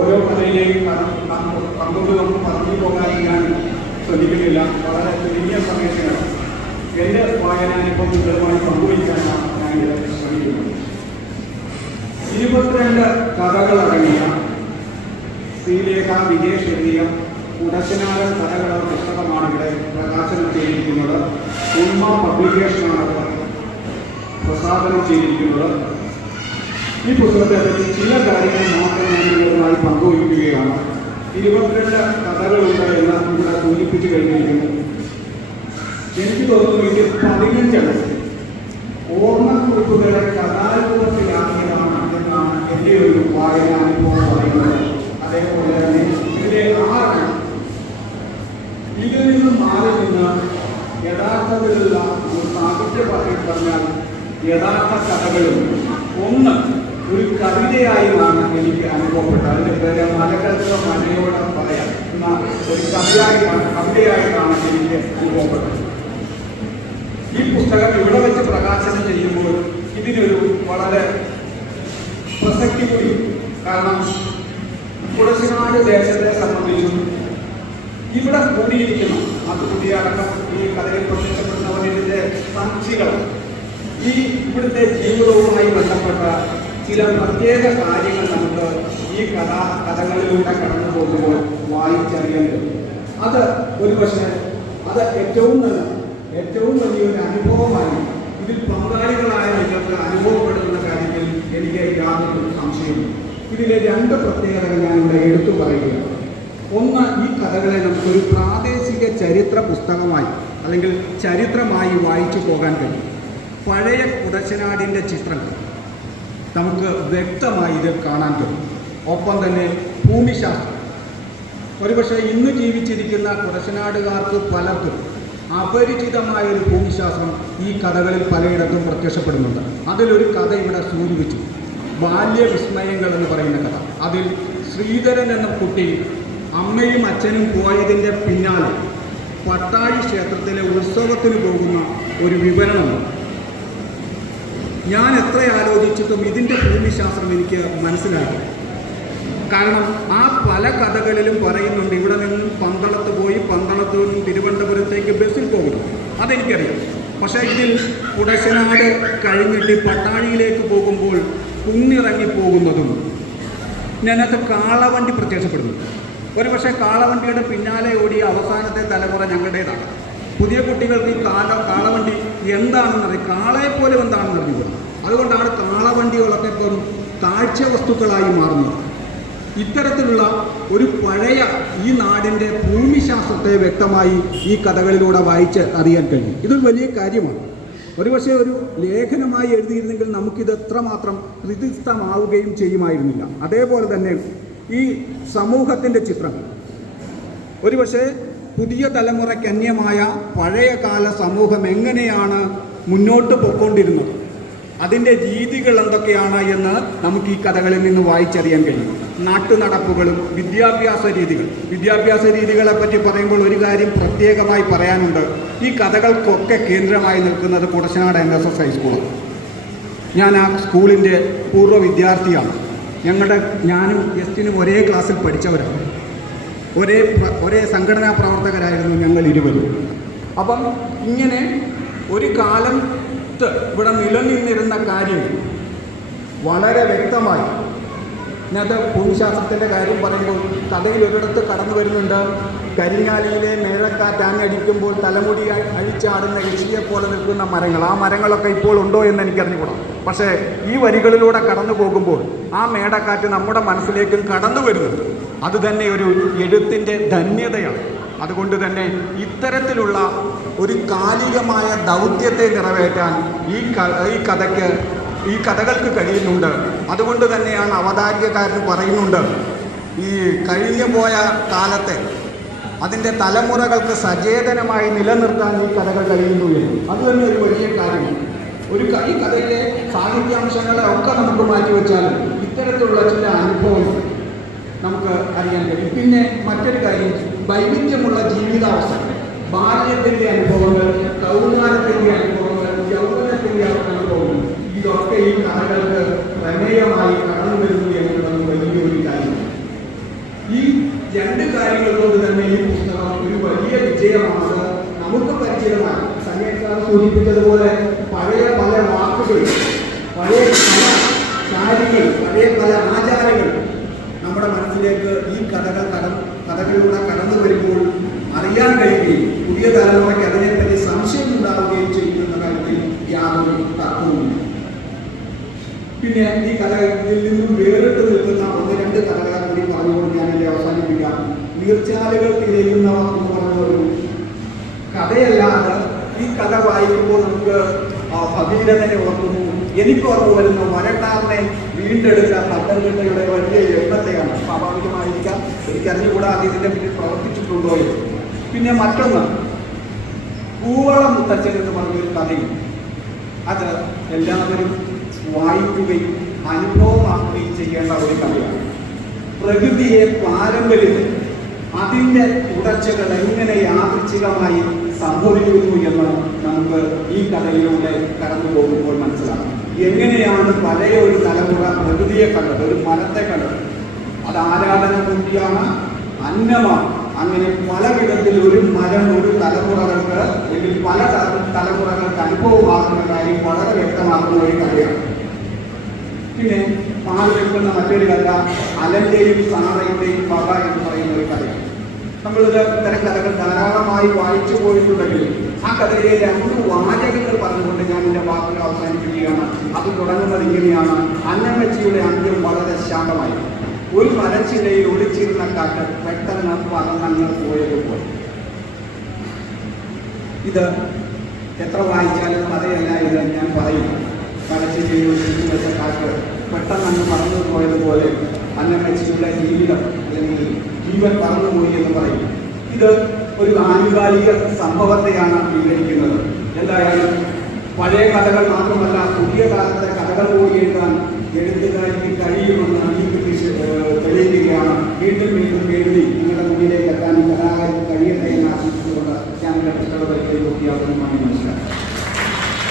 ഓരോ കഥയിലേക്കും കണ്ടുകൊണ്ട് നമുക്ക് പറഞ്ഞു പോകാൻ ഞാൻ ശ്രമിക്കുന്നില്ല. വളരെ ചുരുങ്ങിയ സമയത്തിന് എൻ്റെ വായനാനുഭവങ്ങളുമായി പങ്കുവയ്ക്കാനാണ് ഞാൻ ശ്രമിക്കുന്നത്. 22 കഥകളടങ്ങിയ ശ്രീലേഖ വിജേഷ് എഴുതിയ ഉടശനാടൻ കഥകളുടെ പുസ്തകമാണ് ഇവിടെ പ്രകാശനം ചെയ്തിരിക്കുന്നത്. ഉമ്മ പബ്ലിക്കേഷനാണ് പ്രസാദനം ചെയ്തിരിക്കുന്നത്. ഈ പുസ്തകത്തെ പറ്റി ചില കാര്യങ്ങൾ മാത്രം ഞാൻ നിങ്ങളുമായി പങ്കുവയ്ക്കുകയാണ്. 22 കഥകളുണ്ട് എന്ന് ഇവിടെ സൂചിപ്പിച്ചു കഴിഞ്ഞിരിക്കുന്നു. എനിക്ക് തോന്നുന്നു ഇത് 15 ഓർമ്മക്കുറിപ്പുകളെ കഥാരൂപത്തിലാക്കിയതാണ് എന്നാണ് എൻ്റെ ഒരു വായനാനുഭവം പറയുന്നത്. അതേപോലെ തന്നെ ഇതിലെ 6 ഇതിൽ നിന്നും മാറി നിന്ന് യഥാർത്ഥത്തിലുള്ള ഒരു സാഹിത്യ ഭാഷയിൽ പറഞ്ഞാൽ യഥാർത്ഥ കഥകളും ഒന്ന് ഒരു കവിതയായിമാണ് എനിക്ക് അനുഭവപ്പെട്ടത്. അതിൻ്റെ പേര് മലകൾക്ക് മനയോട് പറയാം എന്ന ഒരു കവിതയായിട്ടാണ് എനിക്ക് അനുഭവപ്പെട്ടത്. ഈ പുസ്തകം ഇവിടെ വെച്ച് പ്രകാശനം ചെയ്യുമ്പോൾ ഇതിനൊരു വളരെ പ്രസക്തി കൂടി. കാരണം കുടശനാട് ദേശത്തെ സംബന്ധിച്ചും ഇവിടെ കൂടിയിരിക്കുന്ന അത് കൂടിയടക്കം ഈ കഥയിൽ പ്രത്യക്ഷപ്പെടുന്നവരുടെ സാക്ഷികൾ ഈ ഇവിടുത്തെ ജീവിതവുമായി ബന്ധപ്പെട്ട ചില പ്രത്യേക കാര്യങ്ങൾ നമുക്ക് ഈ കഥകളിലൂടെ കടന്നു പോകുമ്പോൾ വായിച്ചറിയാൻ കഴിയും. അത് ഒരു പക്ഷേ അത് ഏറ്റവും വലിയൊരു അനുഭവമായി ഇതിൽ പങ്കാളികളായ നിങ്ങൾക്ക് അനുഭവപ്പെടുന്ന കാര്യത്തിൽ എനിക്ക് യാതൊരു സംശയവും. ഇതിലെ 2 പ്രത്യേകതകൾ ഞാനിവിടെ എടുത്തു പറയുകയാണ്. ഒന്ന്, ഈ കഥകളെ നമുക്കൊരു പ്രാദേശിക ചരിത്ര പുസ്തകമായി അല്ലെങ്കിൽ ചരിത്രമായി വായിച്ചു പോകാൻ കഴിയും. പഴയ കുടശനാടിൻ്റെ ചിത്രങ്ങൾ നമുക്ക് വ്യക്തമായി ഇത് കാണാൻ കഴിയും. ഒപ്പം തന്നെ ഭൂമിശാസ്ത്രം, ഒരുപക്ഷെ ഇന്ന് ജീവിച്ചിരിക്കുന്ന കുടശനാടുകാർക്ക് പലർക്കും അപരിചിതമായൊരു ഭൂമിശാസ്ത്രം ഈ കഥകളിൽ പലയിടത്തും പ്രത്യക്ഷപ്പെടുന്നുണ്ട്. അതിലൊരു കഥ ഇവിടെ സൂചിപ്പിച്ചു, ബാല്യവിസ്മയങ്ങൾ എന്ന് പറയുന്ന കഥ. അതിൽ ശ്രീധരൻ എന്ന കുട്ടി അമ്മയും അച്ഛനും പോയതിൻ്റെ പിന്നാലെ പട്ടാഴി ക്ഷേത്രത്തിലെ ഉത്സവത്തിന് പോകുന്ന ഒരു വിവരണമുണ്ട്. ഞാൻ എത്ര ആലോചിച്ചിട്ടും ഇതിൻ്റെ ഭൂമിശാസ്ത്രം എനിക്ക് മനസ്സിലാക്കി. കാരണം ആ പല കഥകളിലും പറയുന്നുണ്ട് ഇവിടെ നിന്നും പന്തളത്ത് പോയി പന്തളത്ത് നിന്നും തിരുവനന്തപുരത്തേക്ക് ബസ്സിൽ പോകുന്നു, അതെനിക്കറിയാം. പക്ഷേ ഇതിൽ കുടശനാട് കഴിഞ്ഞിട്ട് പട്ടാഴിയിലേക്ക് പോകുമ്പോൾ കുന്നിറങ്ങി പോകുന്നതും ഞാനത് കാളവണ്ടി പ്രത്യക്ഷപ്പെടുന്നു. ഒരുപക്ഷെ കാളവണ്ടിയുടെ പിന്നാലെ ഓടിയ അവസാനത്തെ തലമുറ ഞങ്ങളുടേതാണ്. പുതിയ കുട്ടികൾക്ക് ഈ കാളവണ്ടി എന്താണെന്നറിയാം, കാളയെപ്പോലെ എന്താണെന്ന് അറിഞ്ഞുകൂടാ. അതുകൊണ്ടാണ് കാളവണ്ടികളൊക്കെ ഇപ്പം കാഴ്ച വസ്തുക്കളായി മാറുന്നത്. ഇത്തരത്തിലുള്ള ഒരു പഴയ ഈ നാടിൻ്റെ ഭൂമിശാസ്ത്രത്തെ വ്യക്തമായി ഈ കഥകളിലൂടെ വായിച്ച് അറിയാൻ കഴിയും. ഇതൊരു വലിയ കാര്യമാണ്. ഒരുപക്ഷെ ഒരു ലേഖനമായി എഴുതിയിരുന്നെങ്കിൽ നമുക്കിത് എത്രമാത്രം ഹൃദിസ്ഥമാവുകയും ചെയ്യുമായിരുന്നില്ല. അതേപോലെ തന്നെ ഈ സമൂഹത്തിൻ്റെ ചിത്രങ്ങൾ ഒരുപക്ഷെ പുതിയ തലമുറയ്ക്ക് അന്യമായ പഴയകാല സമൂഹം എങ്ങനെയാണ് മുന്നോട്ട് പോയിക്കൊണ്ടിരുന്നത്, അതിൻ്റെ രീതികൾ എന്തൊക്കെയാണ് എന്ന് നമുക്ക് ഈ കഥകളിൽ നിന്ന് വായിച്ചറിയാൻ കഴിയും. നാട്ടുനടപ്പുകളും വിദ്യാഭ്യാസ രീതികളെപ്പറ്റി പറയുമ്പോൾ ഒരു കാര്യം പ്രത്യേകമായി പറയാനുണ്ട്. ഈ കഥകൾക്കൊക്കെ കേന്ദ്രമായി നിൽക്കുന്നത് കുടശനാട് NSS ഹൈസ്കൂളാണ്. ഞാൻ ആ സ്കൂളിൻ്റെ പൂർവ്വ വിദ്യാർത്ഥിയാണ്. ഞാനും എസ്റ്റിനും ഒരേ ക്ലാസ്സിൽ പഠിച്ചവരാണ്. ഒരേ സംഘടനാ പ്രവർത്തകരായിരുന്നു ഞങ്ങൾ ഇരുവരും. അപ്പം ഇങ്ങനെ ഒരു കാലത്ത് ഇവിടെ നിലനിന്നിരുന്ന കാര്യം വളരെ വ്യക്തമായി. ഇതിനകത്ത് ഭൂമിശാസ്ത്രത്തിൻ്റെ കാര്യം പറയുമ്പോൾ കഥയിൽ ഒരിടത്ത് കടന്നു വരുന്നുണ്ട്. കരിങ്ങാലിയിലെ മേഴക്കാറ്റ് ആഞ്ഞടിക്കുമ്പോൾ തലമുടി അഴിച്ചാടുന്ന യക്ഷിയെപ്പോലെ നിൽക്കുന്ന മരങ്ങൾ. ആ മരങ്ങളൊക്കെ ഇപ്പോൾ ഉണ്ടോ എന്ന് എനിക്കറിഞ്ഞുകൂടാ. പക്ഷേ ഈ വരികളിലൂടെ കടന്നു പോകുമ്പോൾ ആ മേടക്കാറ്റ് നമ്മുടെ മനസ്സിലേക്കും കടന്നു വരുന്നുണ്ട്. അതുതന്നെ ഒരു എഴുത്തിൻ്റെ ധന്യതയാണ്. അതുകൊണ്ട് തന്നെ ഇത്തരത്തിലുള്ള ഒരു കാലികമായ ദൗത്യത്തെ നിറവേറ്റാൻ ഈ കഥകൾക്ക് കഴിയുന്നുണ്ട്. അതുകൊണ്ട് തന്നെയാണ് അവതാരികക്കാരൻ പറയുന്നുണ്ട്, ഈ കഴിഞ്ഞു പോയ കാലത്തെ അതിൻ്റെ തലമുറകൾക്ക് സചേതനമായി നിലനിർത്താൻ ഈ കഥകൾ കഴിയുന്നു എന്ന്. അതുതന്നെ ഒരു വലിയ കാര്യമാണ്. ഈ കഥയിലെ സാഹിത്യാംശങ്ങളെ ഒക്കെ നമുക്ക് മാറ്റിവെച്ചാലും ഇത്തരത്തിലുള്ള ചില അനുഭവങ്ങൾ നമുക്ക് അറിയാൻ കഴിയും. പിന്നെ മറ്റൊരു കാര്യം, വൈവിധ്യമുള്ള ജീവിതാവസ്ഥകൾ, ബാല്യത്തിൻ്റെ അനുഭവങ്ങൾ, കൗമാരത്തിൻ്റെ അനുഭവങ്ങൾ, യൗവനത്തിൻ്റെ അനുഭവങ്ങൾ, ഇതൊക്കെ ഈ കഥകൾക്ക് പ്രമേയമായി കടന്നു വരുന്നു എന്നുള്ളത് വലിയൊരു കാര്യമാണ്. ഈ രണ്ട് കാര്യങ്ങൾ കൊണ്ട് തന്നെ ഈ പുസ്തകം ഒരു വലിയ വിജയമാണ്. നമുക്ക് പരിചിതമാണ്. സഞ്ജയ് സാർ സൂചിപ്പിച്ചതുപോലെ പഴയ പല വാക്കുകൾ, പഴയ പല കാര്യങ്ങൾ, പഴയ പല ആചാരങ്ങൾ നമ്മുടെ മനസ്സിലേക്ക് ഈ കഥകളിലൂടെ കടന്നു വരുമ്പോൾ അറിയാൻ കഴിയുകയും പുതിയ തലമുറയ്ക്ക് അതിനെപ്പറ്റി സംശയം ഉണ്ടാവുകയും ചെയ്യുന്ന കാര്യത്തിൽ യാതൊരു തർക്കവുമില്ല. പിന്നെ ഈ കഥകളിൽ നിന്നും വേറിട്ട് നിൽക്കുന്ന ഒന്ന് രണ്ട് കഥകളെ കൂടി പറഞ്ഞുകൊണ്ട് ഞാൻ എന്നെ അവസാനിപ്പിക്കാം. നീർച്ചാലുകൾ തിരയുന്നവർ എന്ന് പറഞ്ഞ ഒരു കഥയല്ലാതെ ഈ കഥ വായിക്കുമ്പോൾ നമുക്ക് ഭഗീരഥനെ ഓർക്കുന്നു. എനിക്ക് ഓർമ്മ വരുന്ന വരട്ടാറിനെ വീണ്ടെടുത്ത പത്തനംതിട്ടയുടെ വലിയ യജ്ഞത്തെയാണ്. സ്വാഭാവികമായിരിക്കാം, എനിക്കറിഞ്ഞുകൂടാതെ ഇതിൻ്റെ പിന്നിൽ പ്രവർത്തിച്ചിട്ടുണ്ടോ. പിന്നെ മറ്റൊന്ന് പൂവളം മുത്തച്ഛൻ എന്ന് പറഞ്ഞൊരു കഥയും, അത് എല്ലാവരും വായിക്കുകയും അനുഭവമാക്കുകയും ചെയ്യേണ്ട ഒരു കഥയാണ്. പ്രകൃതിയെ പാരമ്പര്യത്തിൽ അതിൻ്റെ തുടർച്ചകൾ എങ്ങനെ യാദൃച്ഛികമായി സംഭവിക്കുന്നു എന്ന് നമുക്ക് ഈ കഥയിലൂടെ കടന്നു പോകുമ്പോൾ മനസ്സിലാകും. എങ്ങനെയാണ് പഴയ ഒരു തലമുറ പ്രകൃതിയെ കണ്ടത്, ഒരു മരത്തെ കണ്ടത്. അത് ആരാധന കൂടിയാണ്, അന്നമാണ്. അങ്ങനെ പല വിധത്തിൽ ഒരു മരം ഒരു തലമുറകൾക്ക് അല്ലെങ്കിൽ പല തലമുറകൾക്ക് അനുഭവമാകുന്ന കാര്യം വളരെ വ്യക്തമാക്കുന്ന ഒരു കഥയാണ്. പിന്നെ പാൽ വെക്കുന്ന മറ്റൊരു കഥ അലന്റെയും സാറയുടെയും വക എന്ന് പറയുന്ന ഒരു കഥയാണ്. നമ്മളിത് ഇത്തരം കഥകൾ ധാരാളമായി വായിച്ചു പോയിട്ടുണ്ടെങ്കിലും ആ കഥയിലെ രണ്ട് വാചകങ്ങൾ പറഞ്ഞുകൊണ്ട് ഞാൻ എൻ്റെ വാക്കുകൾ അവസാനിപ്പിക്കുകയാണ്. അത് തുടങ്ങുന്നത് ഇങ്ങനെയാണ്: അന്നമ്മച്ചിയുടെ അന്ത്യം വളരെ ശാന്തമായി. ഒരു മരച്ചിലയിൽ ഒളിച്ചിരുന്ന കാറ്റ് പെട്ടെന്ന് പറന്നങ്ങ് പോയതുപോലെ. ഇത് എത്ര വായിച്ചാലും കഥയല്ല, ഇത് ഞാൻ പറയും. മരച്ചിലയിൽ ഒളിച്ചു വെച്ച കാറ്റ് പെട്ടെന്ന് അങ്ങ് പറന്നു പോയതുപോലെ അന്നമ്മച്ചിയുടെ ജീവിതം അല്ലെങ്കിൽ ജീവൻ പറന്നുപോയി എന്ന് പറയും. ഇത് ഒരു ആനുകാലിക സംഭവത്തെയാണ് വിവരിക്കുന്നത്. എന്തായാലും പഴയ കഥകൾ മാത്രമല്ല, പുതിയ കാലത്തെ കഥകൾ കൂടി എഴുതാൻ